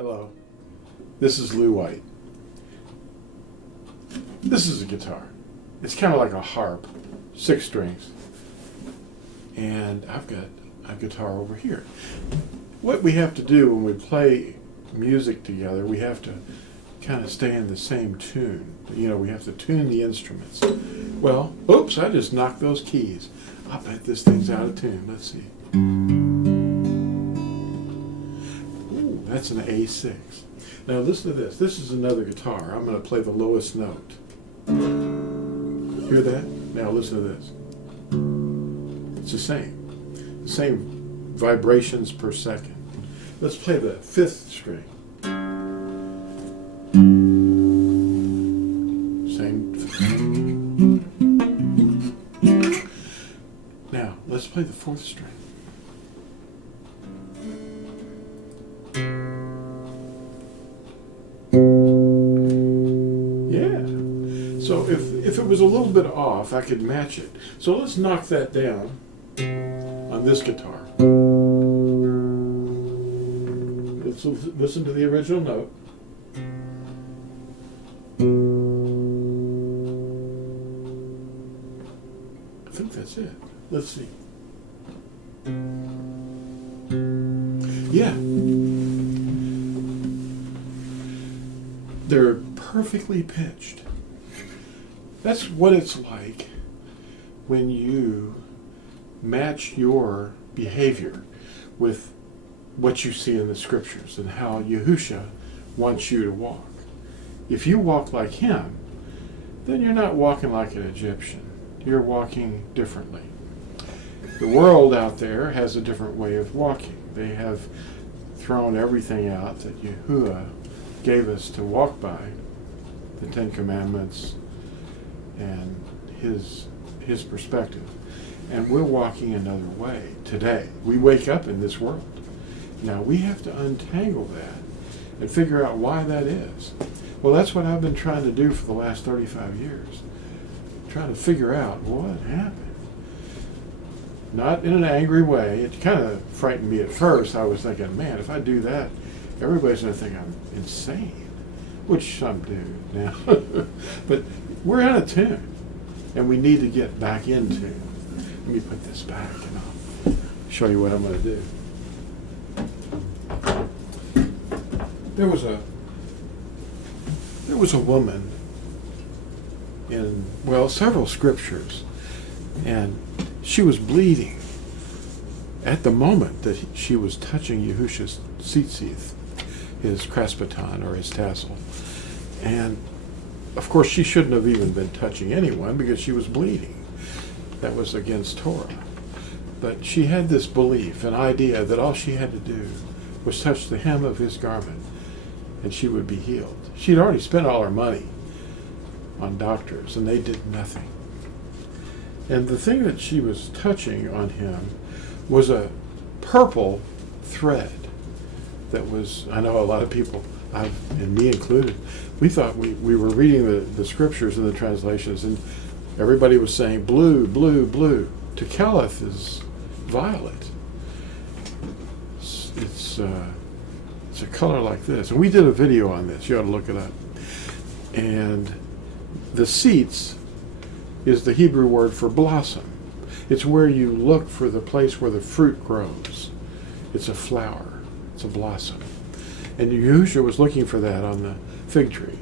Hello, this is Lew White. This is a guitar. It's kind of like a harp, 6 strings. And I've got a guitar over here. What we have to do when we play music together, we have to kind of stay in the same tune. You know, we have to tune the instruments. Well, oops, I just knocked those keys. I bet this thing's out of tune. Let's see. Ooh, that's an A6. Now listen to this. This is another guitar. I'm going to play the lowest note. Hear that? Now listen to this. It's the same vibrations per second. Let's play the 5th string. Same. Now let's play the 4th string. Yeah. So if it was a little bit off, I could match it. So let's knock that down on this guitar. Let's listen to the original note. I think that's it. Let's see. Yeah. They're perfectly pitched. That's what it's like when you match your behavior with what you see in the scriptures and how Yahusha wants you to walk. If you walk like him, then you're not walking like an Egyptian. You're walking differently. The world out there has a different way of walking. They have thrown everything out that Yahuwah gave us to walk by, the 10 Commandments and his perspective. And we're walking another way today. We wake up in this world. Now we have to untangle that and figure out why that is. Well, that's what I've been trying to do for the last 35 years. Trying to figure out what happened. Not in an angry way. It kind of frightened me at first. I was thinking, man, if I do that, everybody's going to think I'm insane, which some do now. But we're out of tune, and we need to get back in tune. Let me put this back, and I'll show you what I'm going to do. There was a woman in, well, several scriptures, and she was bleeding at the moment that she was touching Yahusha's tzitzit, his craspaton or his tassel. And of course she shouldn't have even been touching anyone because she was bleeding. That was against Torah. But she had this belief, an idea that all she had to do was touch the hem of his garment and she would be healed. She'd already spent all her money on doctors and they did nothing. And the thing that she was touching on him was a purple thread that was, I know a lot of people, and me included, we thought we were reading the scriptures and the translations, and everybody was saying blue, blue, blue. Tekeleth is violet. It's a color like this. And we did a video on this. You ought to look it up. And the seats is the Hebrew word for blossom. It's where you look for the place where the fruit grows. It's a flower. It's a blossom. And Yahushua was looking for that on the fig tree.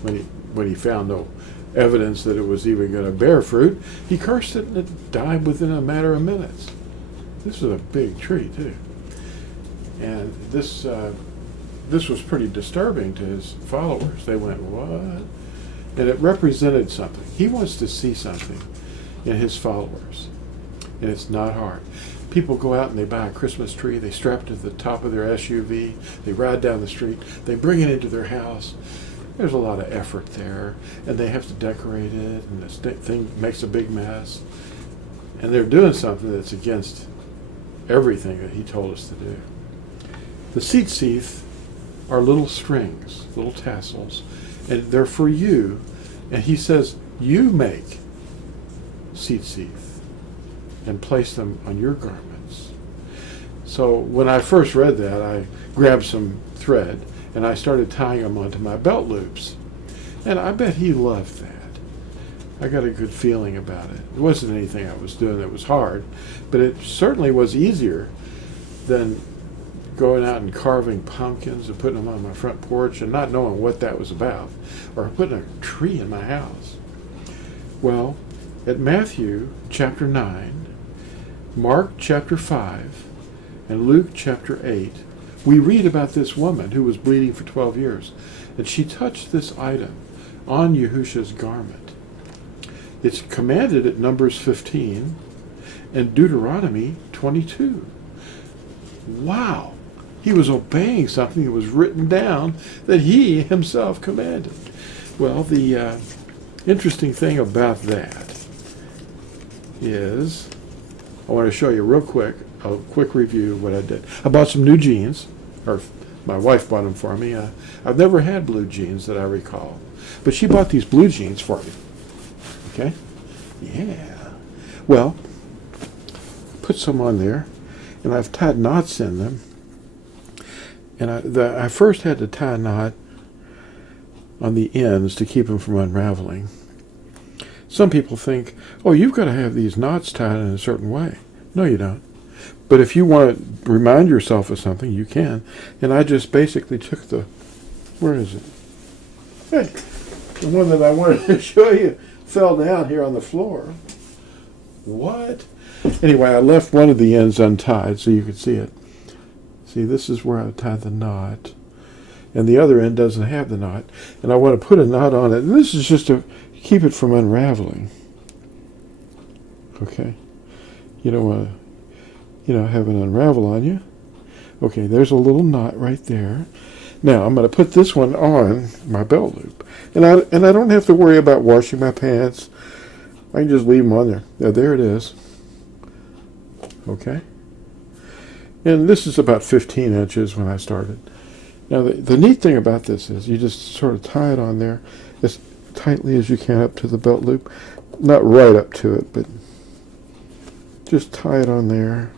When he found no evidence that it was even going to bear fruit, he cursed it and it died within a matter of minutes. This is a big tree too. And this was pretty disturbing to his followers. They went, what? And it represented something. He wants to see something in his followers. And it's not hard. People go out and they buy a Christmas tree, they strap it to the top of their SUV, they ride down the street, they bring it into their house. There's a lot of effort there, and they have to decorate it, and this thing makes a big mess. And they're doing something that's against everything that he told us to do. The tzitzit are little strings, little tassels, and they're for you. And he says, you make tzitzit and place them on your garments. So when I first read that, I grabbed some thread and I started tying them onto my belt loops. And I bet he loved that. I got a good feeling about it. It wasn't anything I was doing that was hard, but it certainly was easier than going out and carving pumpkins and putting them on my front porch and not knowing what that was about, or putting a tree in my house. Well, at Matthew chapter 9, Mark chapter 5, and Luke chapter 8, we read about this woman who was bleeding for 12 years, and she touched this item on Yahusha's garment. It's commanded at Numbers 15 and Deuteronomy 22. Wow! He was obeying something that was written down that he himself commanded. Well, the interesting thing about that is, I want to show you real quick, a quick review of what I did. I bought some new jeans, or my wife bought them for me. I've never had blue jeans that I recall, but she bought these blue jeans for me. Okay? Yeah. Well, put some on there, and I've tied knots in them. And I first had to tie a knot on the ends to keep them from unraveling. Some people think, oh, you've got to have these knots tied in a certain way. No, you don't. But if you want to remind yourself of something, you can. And I just basically took the, where is it? Hey, the one that I wanted to show you fell down here on the floor. What? Anyway, I left one of the ends untied so you could see it. See, this is where I tied the knot. And the other end doesn't have the knot. And I want to put a knot on it. And this is just to keep it from unraveling. Okay? You don't want to, have it unravel on you. Okay, there's a little knot right there. Now, I'm going to put this one on my belt loop. And I don't have to worry about washing my pants. I can just leave them on there. Now, there it is. Okay? And this is about 15 inches when I started. Now, the neat thing about this is you just sort of tie it on there as tightly as you can up to the belt loop. Not right up to it, but just tie it on there.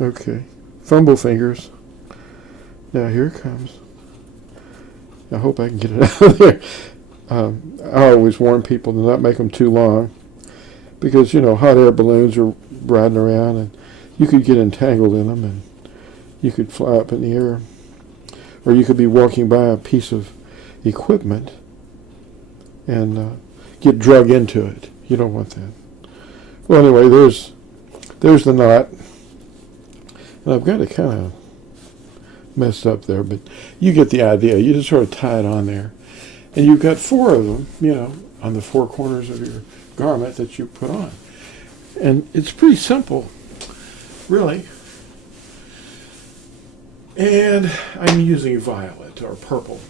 Okay. Fumble fingers. Now, here it comes. I hope I can get it out of there. I always warn people to not make them too long, because, hot air balloons are riding around, and you could get entangled in them, and you could fly up in the air. Or you could be walking by a piece of equipment and get drug into it. You don't want that. Well, anyway, there's the knot. And I've got it kind of messed up there, but you get the idea. You just sort of tie it on there. And you've got 4 of them, on the 4 corners of your garment that you put on. And it's pretty simple, really. And I'm using violet or purple.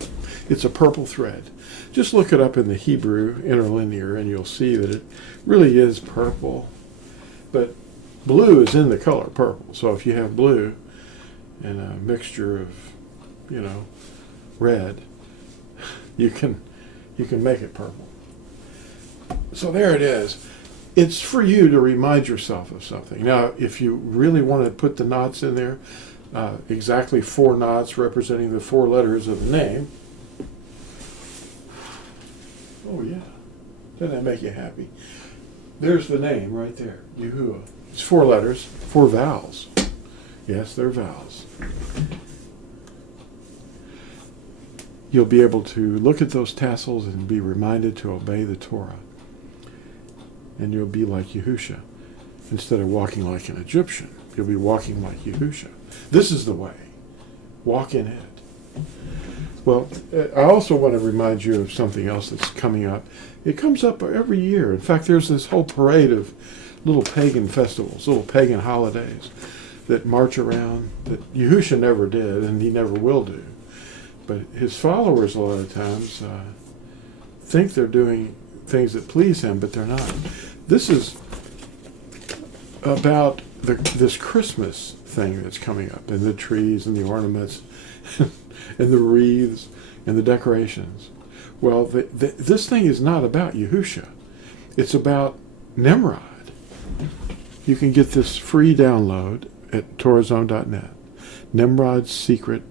It's a purple thread. Just look it up in the Hebrew interlinear and you'll see that it really is purple. But blue is in the color purple. So if you have blue and a mixture of, red, you can make it purple. So there it is. It's for you to remind yourself of something. Now, if you really want to put the knots in there, exactly 4 knots representing the 4 letters of the name. Oh yeah, doesn't that make you happy? There's the name right there, Yahuwah. It's 4 letters, 4 vowels. Yes, they're vowels. You'll be able to look at those tassels and be reminded to obey the Torah. And you'll be like Yahusha. Instead of walking like an Egyptian, you'll be walking like Yahusha. This is the way. Walk in it. Well, I also want to remind you of something else that's coming up. It comes up every year. In fact, there's this whole parade of little pagan festivals, little pagan holidays that march around that Yahusha never did and he never will do. But his followers a lot of times think they're doing things that please him, but they're not. This is about this Christmas thing that's coming up, and the trees and the ornaments and the wreaths and the decorations. Well, this thing is not about Yahusha. It's about Nimrod. You can get this free download at TorahZone.net. Nimrod's Secret,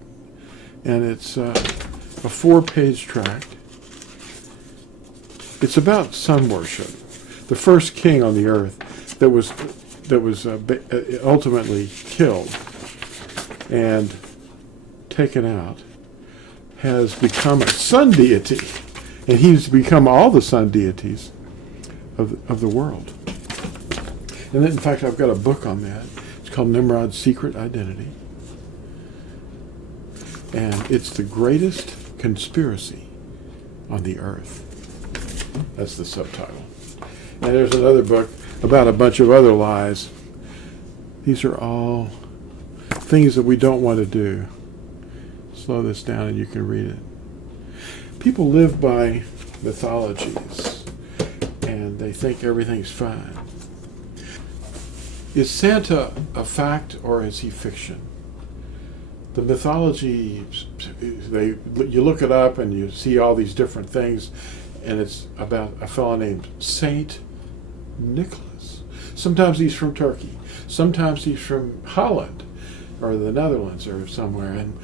and it's a 4-page tract. It's about sun worship. The first king on the earth that was ultimately killed and taken out has become a sun deity, and he's become all the sun deities of the world. And then, in fact, I've got a book on that. It's called Nimrod's Secret Identity. And it's the greatest conspiracy on the earth. That's the subtitle. And there's another book about a bunch of other lies. These are all things that we don't want to do. Slow this down and you can read it. People live by mythologies, and they think everything's fine. Is Santa a fact or is he fiction? The mythology, you look it up and you see all these different things, and it's about a fellow named Saint Nicholas. Sometimes he's from Turkey. Sometimes he's from Holland or the Netherlands or somewhere. And,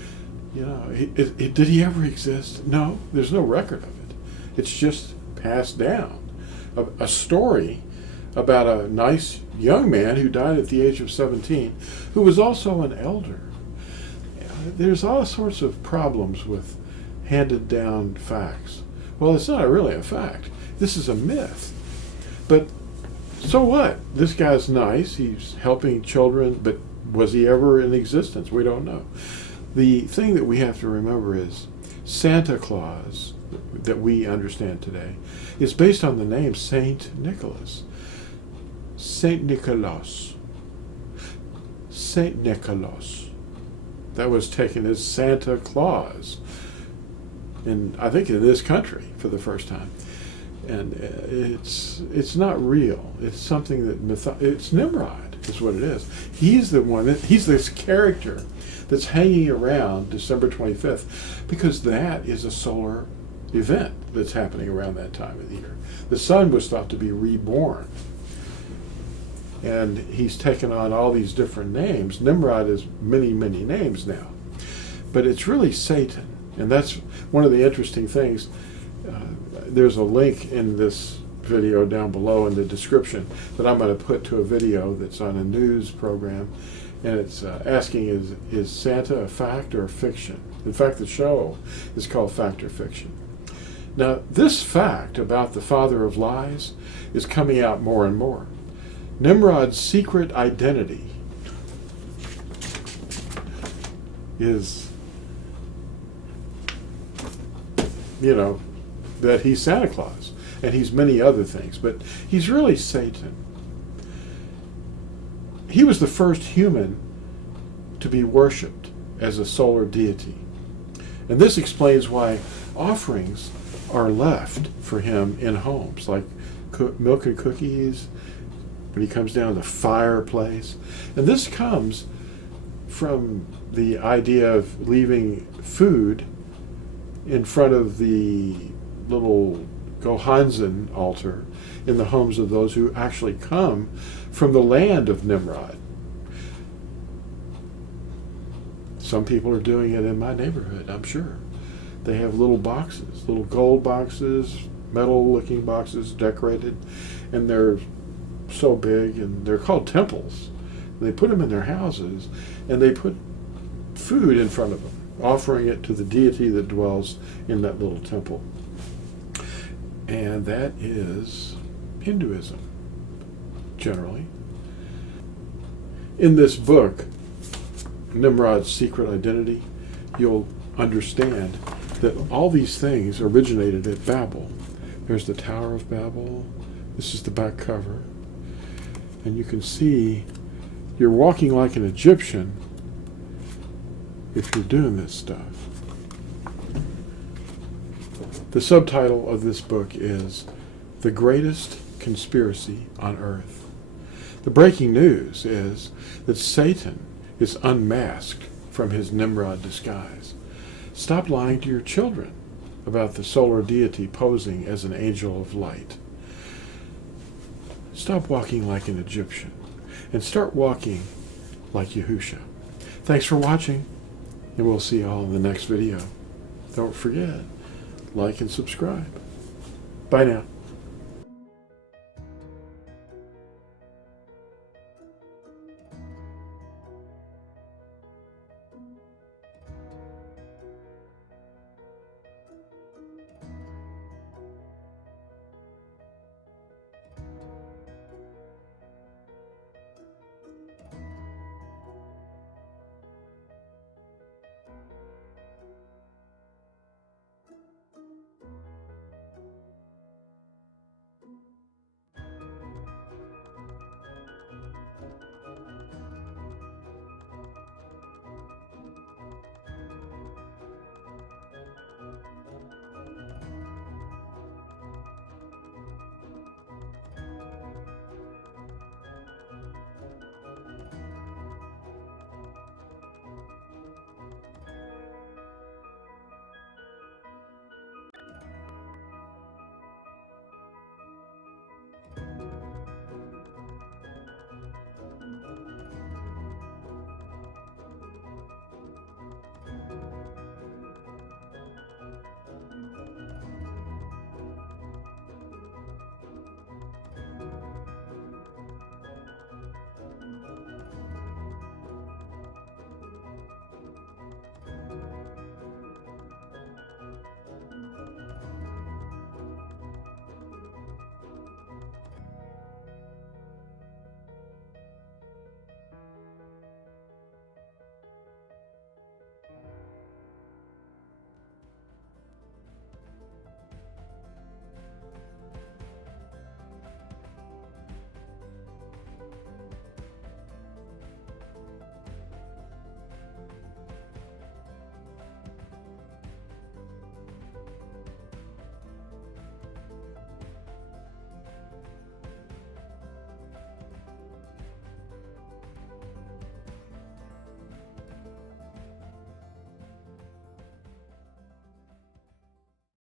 you know, did he ever exist? No, there's no record of it. It's just passed down. A story about a nice young man who died at the age of 17, who was also an elder. There's all sorts of problems with handed down facts. Well, it's not really a fact. This is a myth. But so what? This guy's nice. He's helping children, but was he ever in existence? We don't know. The thing that we have to remember is Santa Claus, that we understand today, is based on the name Saint Nicholas. Saint Nicholas. Saint Nicholas. That was taken as Santa Claus, I think in this country for the first time. And it's not real. It's something that it's Nimrod is what it is. He's the one, he's this character that's hanging around December 25th, because that is a solar event that's happening around that time of the year. The sun was thought to be reborn. And he's taken on all these different names. Nimrod has many, many names now. But it's really Satan. And that's one of the interesting things. There's a link in this video down below in the description that I'm going to put to a video that's on a news program. And it's asking, is Santa a fact or a fiction? In fact, the show is called Fact or Fiction. Now, this fact about the father of lies is coming out more and more. Nimrod's secret identity is, that he's Santa Claus, and he's many other things, but he's really Satan. He was the first human to be worshipped as a solar deity. And this explains why offerings are left for him in homes, like milk and cookies, when he comes down to the fireplace. And this comes from the idea of leaving food in front of the little Gohonzon altar in the homes of those who actually come from the land of Nimrod. Some people are doing it in my neighborhood, I'm sure. They have little boxes, little gold boxes, metal-looking boxes decorated, and they're so big, and they're called temples. They put them in their houses, and they put food in front of them, offering it to the deity that dwells in that little temple. And that is Hinduism, generally. In this book, Nimrod's Secret Identity, you'll understand that all these things originated at Babel. There's the Tower of Babel. This is the back cover. And you can see you're walking like an Egyptian if you're doing this stuff. The subtitle of this book is The Greatest Conspiracy on Earth. The breaking news is that Satan is unmasked from his Nimrod disguise. Stop lying to your children about the solar deity posing as an angel of light. Stop walking like an Egyptian and start walking like Yahusha. Thanks for watching, and we'll see you all in the next video. Don't forget, like and subscribe. Bye now.